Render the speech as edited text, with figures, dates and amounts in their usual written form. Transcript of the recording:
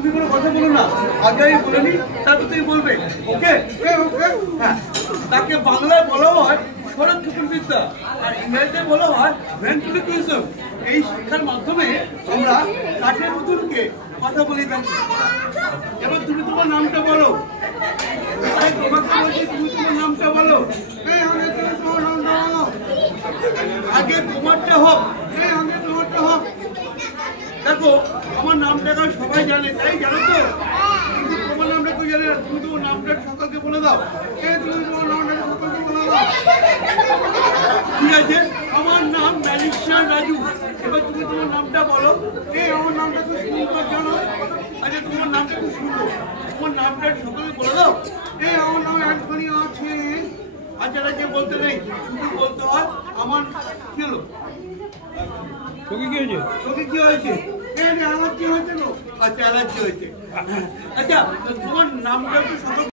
তুমি কোনো কথা বলো না, আগে আমি বলে নি, তারপর তুমি বলবে। ওকে ওকে। হ্যাঁ, তাকে বাংলায় বলা হয় সড়ক ক্ষেপণ বিদ্যা, আর ইংরেজিতে বলা হয় ভেন্ট্রিলোকুইজম। এই শিক্ষার মাধ্যমে আমরা কাঠের পুতুলকে কথা বলে থাকি। এবার তুমি তোমার নামটা বলো। তোমাকে বলছি, তুমি তোমার নামটা বলো। আগে তোমারটা হোক। দেখো, আমার নামটা সবাই জানে, তাই জানো তো, কিন্তু তোমার নামটা কেউ জানে না। তুমি তোমার নামটা সকলকে বলে দাও। তুমি তোমার নামটা সকলকে বলে দাও। ঠিক আছে, আমার নাম ম্যালিশিয়ান রাজু। এবার তুমি তোমার নামটা বলো। আমার নামটা খুব সুন্দর জানো। আচ্ছা, তোমার নামটা খুব সুন্দর, তোমার নামটা সকলকে বলে দাও। আমার নাম অ্যান্টনি আছে। আচ্ছা, এটাকে বলতে নেই, শুধু বলতে হয় আমার কি হলো। তোকে কি হয়েছে? তোকে কি হয়েছে? আমার কি হয়েছে? আচ্ছা, অ্যালার্জি হয়েছে। আচ্ছা, তোমার নামটা একটু সকল